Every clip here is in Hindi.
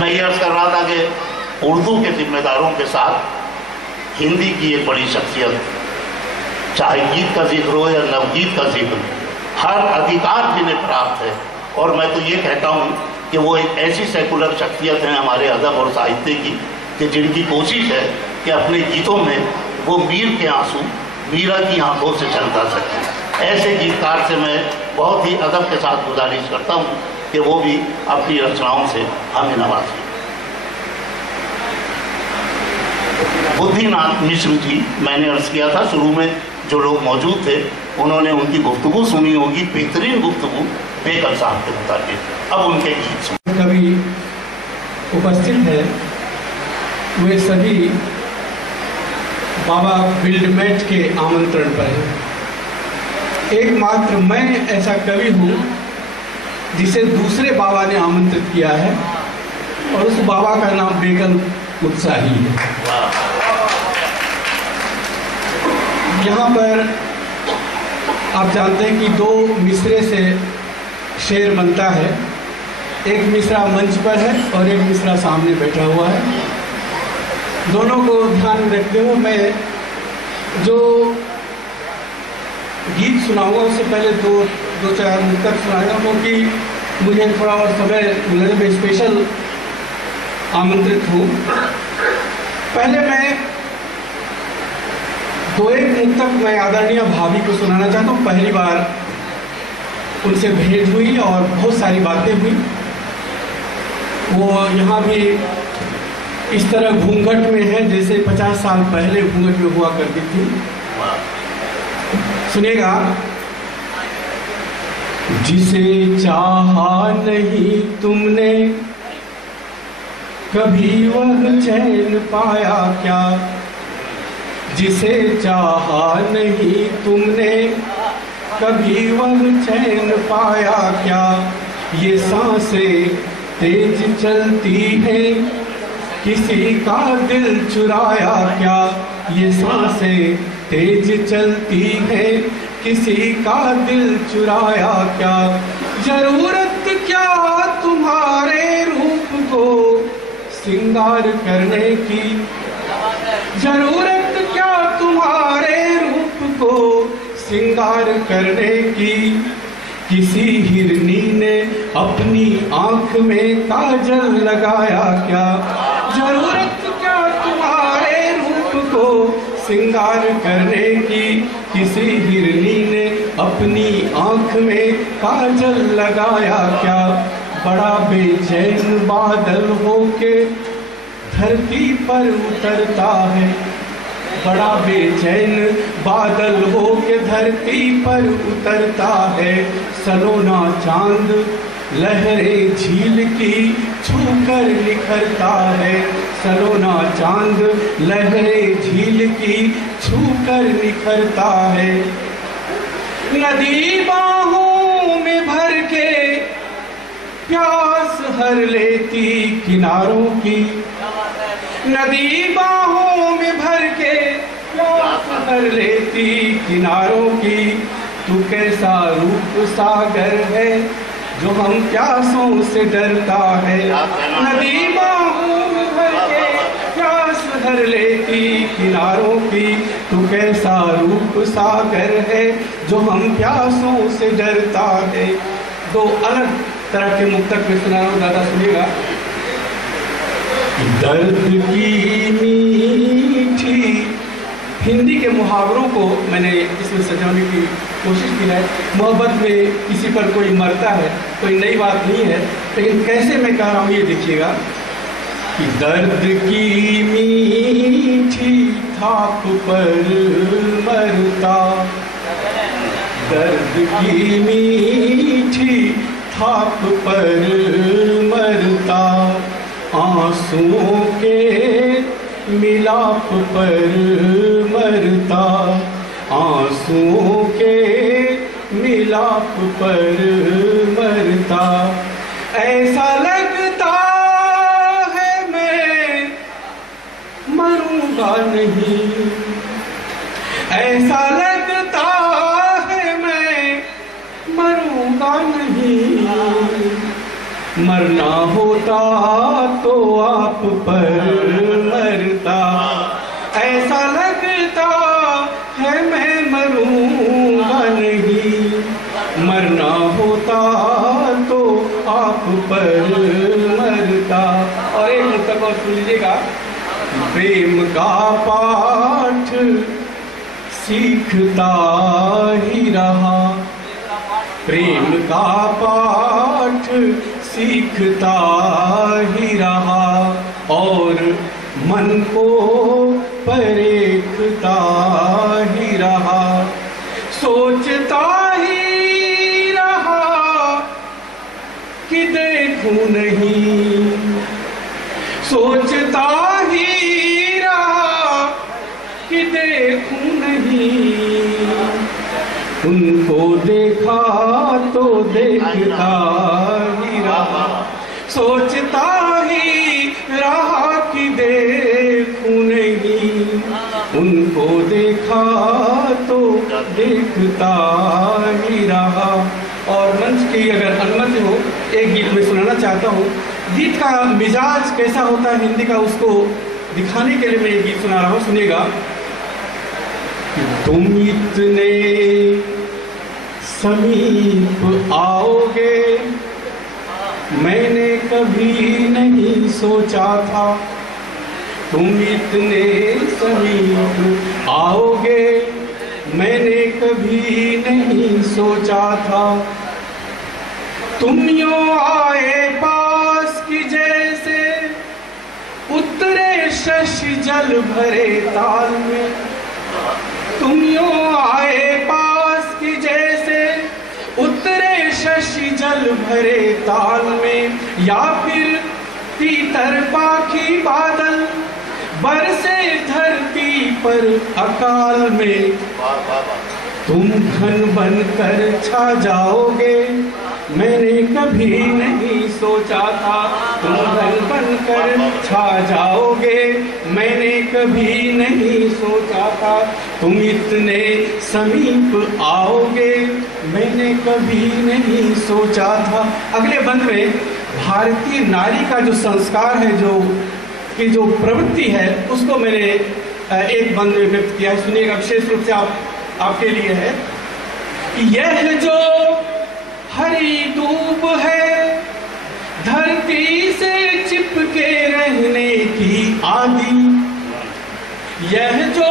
मैं ये अर्ज कर रहा था कि उर्दू के जिम्मेदारों के साथ हिंदी की एक बड़ी शख्सियत, चाहे गीत का जिक्र हो या नवगीत का जिक्र, हर अधिकार जिन्हें प्राप्त है। और मैं तो ये कहता हूँ कि वो एक ऐसी सेकुलर शख्सियत है हमारे अदब और साहित्य की कि जिनकी कोशिश है कि अपने गीतों में वो मीर के आंसू मीरा की आंखों से छलका सके। ऐसे गीतकार से मैं बहुत ही अदब के साथ गुजारिश करता हूँ कि वो भी अपनी रचनाओं से हमें नवाजें। बुद्धिनाथ मिश्र जी, मैंने अर्ज किया था शुरू में, जो लोग मौजूद थे उन्होंने उनकी गुफ्तगू सुनी होगी, बेहतरीन गुफ्तगू बेकल साहब के मुताबिक। अब उनके गीत सुन। कवि उपस्थित है, वे सभी बाबा बिल्डमेट के आमंत्रण पर हैं। एकमात्र मैं ऐसा कवि हूँ जिसे दूसरे बाबा ने आमंत्रित किया है, और उस बाबा का नाम बेगल उत्साही है। यहाँ पर आप जानते हैं कि दो मिसरे से शेर बनता है। एक मिसरा मंच पर है और एक मिसरा सामने बैठा हुआ है। दोनों को ध्यान में रखते हुए मैं जो गीत सुनाऊंगा उससे पहले दो चार मुक्तक सुनाऊंगा, क्योंकि मुझे थोड़ा और समय मिलने में स्पेशल आमंत्रित हूँ। पहले मैं दो एक मुक्तक मैं आदरणीय भाभी को सुनाना चाहता हूँ। पहली बार उनसे भेंट हुई और बहुत सारी बातें हुई। वो यहाँ भी इस तरह घूंघट में है जैसे 50 साल पहले घूंघट में हुआ करती थी। सुनिएगा। जिसे चाहा नहीं तुमने, कभी वह चैन पाया क्या? जिसे चाहा नहीं तुमने, कभी वह चैन पाया क्या? ये सांसें तेज चलती है, किसी का दिल चुराया क्या? ये सांसें तेज चलती है, किसी का दिल चुराया क्या? जरूरत क्या तुम्हारे रूप को सिंगार करने की? जरूरत क्या तुम्हारे रूप को सिंगार करने की? किसी हिरनी ने अपनी आंख में काजल लगाया क्या? जरूरत क्या तुम्हारे रूप को सिंगार करने की? किसी हिरनी ने अपनी आंख में काजल लगाया क्या? बड़ा बेचैन बादल होके धरती पर उतरता है, बड़ा बेचैन बादल हो के धरती पर उतरता है। सलोना चांद लहरें झील की छूकर निखरता है, सलोना चांद लहरें झील की छूकर निखरता है। नदी बाहों में भर के प्यास हर लेती किनारों की, नदी बाहों में भर के प्यास हर लेती किनारों की। तू कैसा रूप सागर है जो हम प्यासों से डरता है, नदी बाहों में भर के प्यास हर लेती किनारों की। तू कैसा रूप सागर है जो हम प्यासों से डरता है। दो अलग तरह के मुक्तक में सुना रहा हूँ, दादा सुनिएगा। दर्द की मीठी, हिंदी के मुहावरों को मैंने इसमें सजाने की कोशिश की है। मोहब्बत में किसी पर कोई मरता है, कोई नई बात नहीं है, लेकिन कैसे मैं कह रहा हूँ ये देखिएगा कि दर्द की मीठी थाप पर मरता, दर्द की मीठी थाप पर मरता, आंसुओं के मिलाप पर मरता, आंसुओं के मिलाप पर मरता। ऐसा लगता है मैं मरूंगा नहीं, ऐसा लगता है मैं मरूंगा नहीं। मरना होता तो आप पर मरता, ऐसा लगता है मैं मरूंगा नहीं। मरना होता तो आप पर मरता। और एक मुक्तक और सुन लीजिएगा। प्रेम का पाठ सीखता ही रहा, प्रेम का पाठ सीखता ही रहा, और मन को परेखता ही रहा। सोचता ही रहा कि देखूं नहीं, सोचता ही रहा कि देखूं नहीं। उनको देखा तो देखता ही रहा, सोचता ही रहा कि देखूं नहीं। उनको देखा तो देखता ही रहा। और मंच की अगर अनुमति हो, एक गीत में सुनाना चाहता हूँ। गीत का मिजाज कैसा होता है हिंदी का, उसको दिखाने के लिए मैं एक गीत सुना रहा हूँ, सुनिएगा। तुम इतने समीप आओगे मैंने कभी नहीं सोचा था। तुम इतने समीप आओगे मैंने कभी नहीं सोचा था। तुम यूं आए पास की जैसे उतरे शशि जल भरे ताल में। तुम यूं आए पास की जैसे उतरे शशि जल भरे ताल में, या फिर तीतर पाखी बादल बरसे धरती पर अकाल में। तुम घन बनकर छा जाओगे मैंने कभी नहीं सोचा था। तुम घन बनकर छा जाओगे मैंने कभी नहीं सोचा था। तुम इतने समीप आओगे मैंने कभी नहीं सोचा था। अगले बंद में भारतीय नारी का जो संस्कार है, जो प्रवृत्ति है, उसको मैंने एक बंद में व्यक्त किया है। सुनिएगा, विशेष रूप से आपके लिए है। यह जो हरी दूब है धरती से चिपके रहने की आदि, यह जो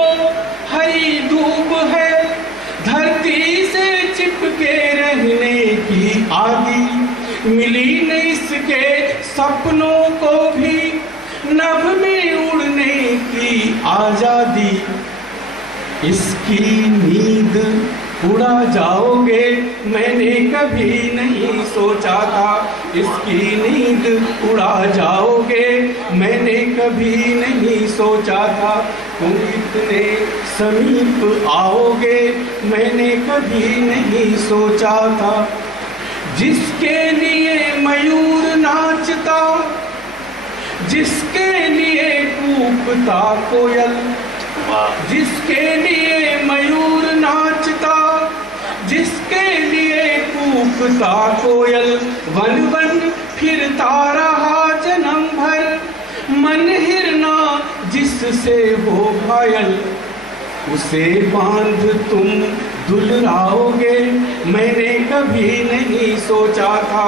हरी दूब है धरती से चिपके रहने की आदि, मिली न इसके सपनों को भी नभ में उड़ने की आजादी। इसकी नींद उड़ा जाओगे मैंने कभी नहीं सोचा था। इसकी नींद उड़ा जाओगे मैंने कभी नहीं सोचा था। तुम इतने समीप आओगे मैंने कभी नहीं सोचा था। जिसके लिए मयूर नाचता, जिसके लिए कूकता कोयल, जिसके लिए मयूर नाचता, जिसके लिए कूकता कोयल, वन वन फिरता रहा जन्म भर, मन हिरना जिससे हो घायल, उसे बांध तुम दुलराओगे मैंने कभी नहीं सोचा था।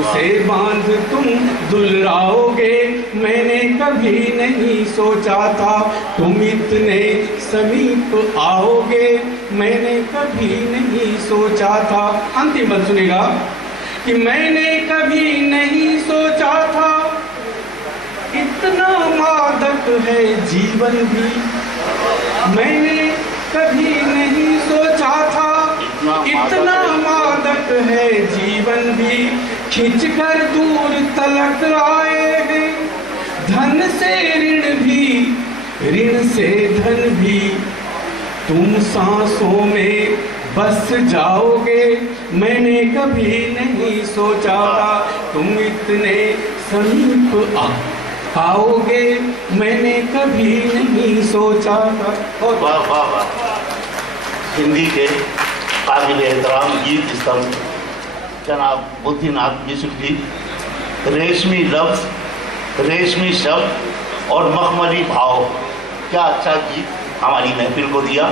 उसे बांध तुम दुलराओगे मैंने कभी नहीं सोचा था। तुम इतने समीप आओगे मैंने कभी नहीं सोचा था। अंतिम बात सुनेगा कि मैंने कभी नहीं सोचा था इतना मादक है जीवन भी। मैंने कभी नहीं सोचा था इतना मादक है जीवन भी। खिंचकर दूर तलक आए हैं धन से ऋण भी, ऋण से धन भी। तुम सांसों में बस जाओगे मैंने कभी नहीं सोचा था। तुम इतने समीप आओगे मैंने कभी नहीं सोचा था। वाह वाह वाह। हिंदी के काबिल एहतराम गीत स्तंभ जनाब बुद्धिनाथ मिश्र जी, रेशमी लफ्ज, रेशमी शब्द और मखमली भाव, क्या अच्छा गीत हमारी महफिल को दिया।